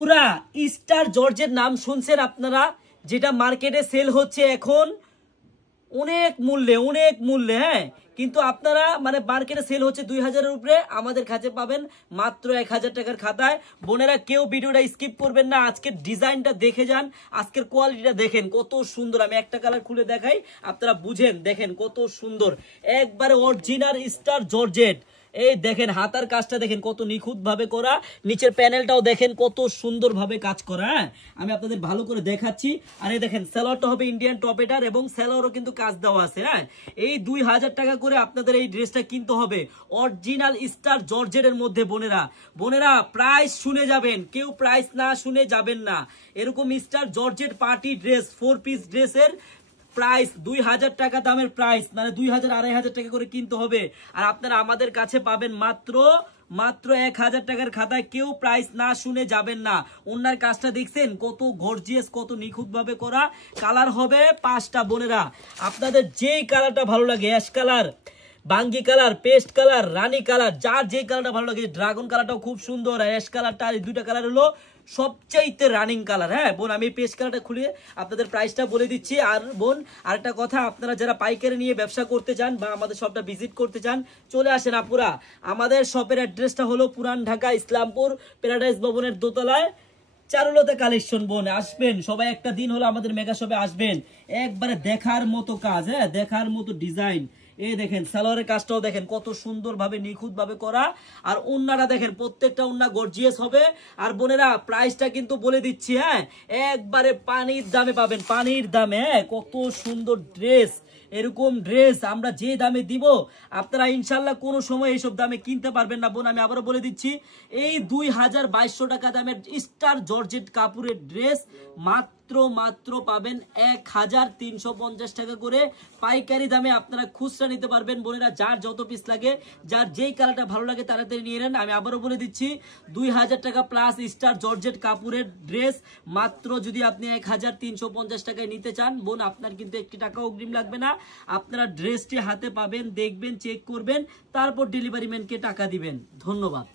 পুরা স্টার জর্জের নাম শুনছেন আপনারা, যেটা মার্কেটে সেল হচ্ছে এখন অনেক মূল্যে হ্যাঁ, কিন্তু আপনারা মানে মার্কেটে সেল হচ্ছে 2000-এর উপরে, আমাদের কাছে পাবেন মাত্র 1000 টাকার খাতায়। বোনেরা কেউ ভিডিওটা স্কিপ করবেন না, আজকের ডিজাইনটা দেখে যান, আজকের কোয়ালিটিটা দেখেন কত সুন্দর। আমি একটা কালার খুলে দেখাই, আপনারা বুঝেন, দেখেন কত সুন্দর, একবারে অরিজিনাল স্টার জর্জেট। এই দেখেন হাতার কাজটা দেখেন কত নিখুঁত ভাবে করা, নিচের প্যানেলটাও দেখেন কত সুন্দর ভাবে কাজ করা। হ্যাঁ, আমি আপনাদের ভালো করে দেখাচ্ছি। আর এই দেখেন সালোয়ারটা হবে ইন্ডিয়ান টপেটার এবং সালোয়ারও কিন্তু কাজ দেওয়া আছে। হ্যাঁ, এই 2000 টাকা করে আপনাদের এই ড্রেসটা কিনতে হবে অরিজিনাল স্টার জর্জেটের মধ্যে। বোনেরা প্রাইস শুনে যাবেন, কেউ প্রাইস না শুনে যাবেন না। এরকম star georgette party dress 4 piece ড্রেসের প্রাইস 2000 টাকা দামের প্রাইস, মানে 2000-2500 টাকা করে কিনতে হবে। আর আপনারা আমাদের কাছে পাবেন মাত্র 1000 টাকার খাতায়। কেউ প্রাইস না শুনে যাবেন না। ওনার কাজটা দেখছেন কত গর্জিয়াস, কত নিখুঁত ভাবে করা। কালার হবে 5টা বোনেরা, আপনাদের যেই কালারটা ভালো লাগে, অ্যাশ কালার, বাঙ্গি কালার, পেস্ট কালার, রানী কালার, যার যে কালারটা ভালো লাগে। ড্রাগন কালারটাও খুব সুন্দর, অ্যাশ কালারটা, আর এই দুইটা কালার হলো সবচাইতে রানিং কালার। হ্যাঁ বোন, আমি পেস্ট কালারটা খুলে আপনাদের প্রাইসটা বলে দিচ্ছি। আর বোন আরেকটা কথা, আপনারা যারা পাইকারি নিয়ে ব্যবসা করতে চান বা আমাদের শপটা ভিজিট করতে চান, চলে আসেন আপুরা। আমাদের শপের অ্যাড্রেসটা হলো পুরান ঢাকা ইসলামপুর প্যারাডাইস ভবনের দোতলায় চারুলতা কালেকশন। বোন আসবেন সবাই, একটা দিন হলো আমাদের মেগা শপে আসবেন, একবারে দেখার মতো কাজ, হ্যাঁ দেখার মতো ডিজাইন। এই দেখেন সালোয়ারের কাজটাও দেখেন কত সুন্দর ভাবে নিখুঁত ভাবে করা। আর ওন্নাটা দেখেন, প্রত্যেকটা ওন্না গর্জিয়াস হবে। আর বোনেরা প্রাইসটা কিন্তু বলে দিচ্ছি, হ্যাঁ একবারে পানির দামে পাবেন, পানির দামে। হ্যাঁ, কত সুন্দর ড্রেস, এরকম ড্রেস আমরা যে দামে দিব আপনারা ইনশাল্লাহ কোনো সময় এইসব দামে কিনতে পারবেন না। বোন আমি আবারও বলে দিচ্ছি, এই 2200 টাকা দামের স্টার জর্জেট কাপড়ের ড্রেস মাত্র পাবেন 1350 টাকা করে পাইকারি দামে। আপনারা খুচরা নিতে পারবেন বোনেরা, যার যত পিস লাগে, যার যেই কালারটা ভালো লাগে তাড়াতাড়ি নিয়ে নেন। আমি আবারও বলে দিচ্ছি 2000 টাকা প্লাস স্টার জর্জেট কাপড়ের ড্রেস মাত্র যদি আপনি 1350 টাকায় নিতে চান বোন, আপনার কিন্তু 1 টাকা অগ্রিম লাগবে না। আপনারা ড্রেসটি হাতে পাবেন, দেখবেন, চেক করবেন, তারপর ডেলিভারি ম্যানকে টাকা দিবেন। ধন্যবাদ।